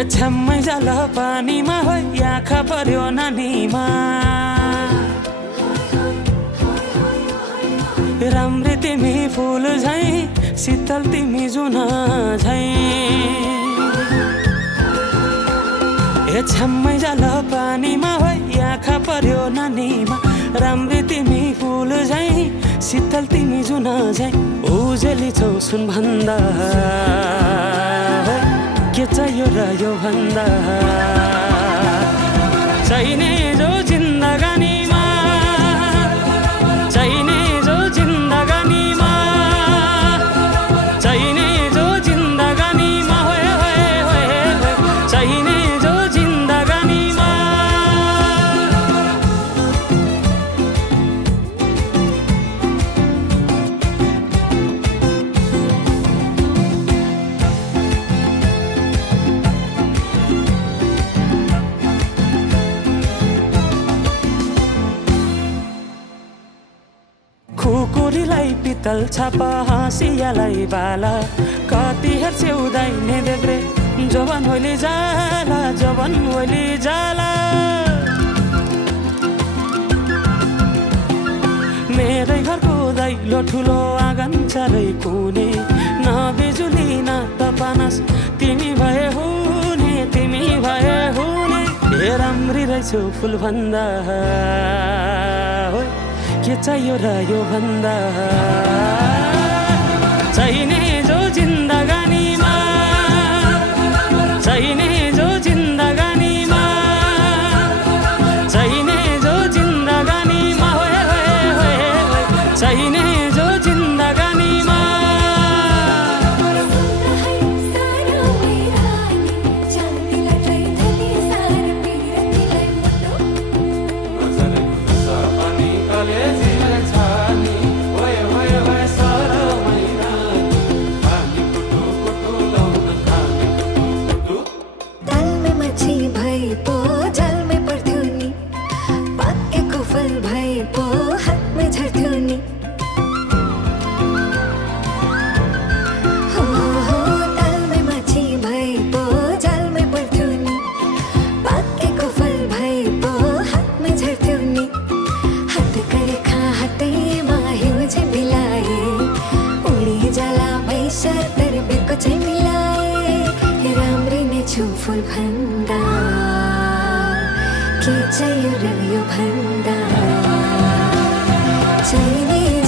छ्याम्मै जाल पानीमा हो आँखा पर्यो नानीमा राम्री तिमी फुल झै शीतल तिमी जुन झै छ्याम्मै जाल पानीमा हो आँखा पर्यो नानीमा राम्री तिमी फुल झै शीतल तिमी जुन झै उजेली छौ सुन भन्दा के चाहियो र यो भन्दा चाहिने जो जिन्दगानीमा चाहिने जो जिन्दगानीमा चाहिने जो जिन्दगानीमा होए होए होए चाहिने जो जिन्दगानीमा खुकुरीलाई पितल छापा हाँसियालाई बाला कति हेर्छे उदाइने देब्रे जवान होली जाला जवान होली जाला मेरै घरको दैलो ठुलो आँगन चारै कुने न बिजुली न त पानस तिमी भए हुने तिमी भए हुने हे राम्री रहेछौ फुल भन्दा के चाहियो र यो भन्दा चाहिने जो जिन्दगानीमा चाहिने जो जिन्दगानीमा चाहिने जो जिन्दगानीमा होए होए होए चाहिने जो जिन्दगानीमा फुल भन्दा के चाहियो र यो भन्दा चाहिने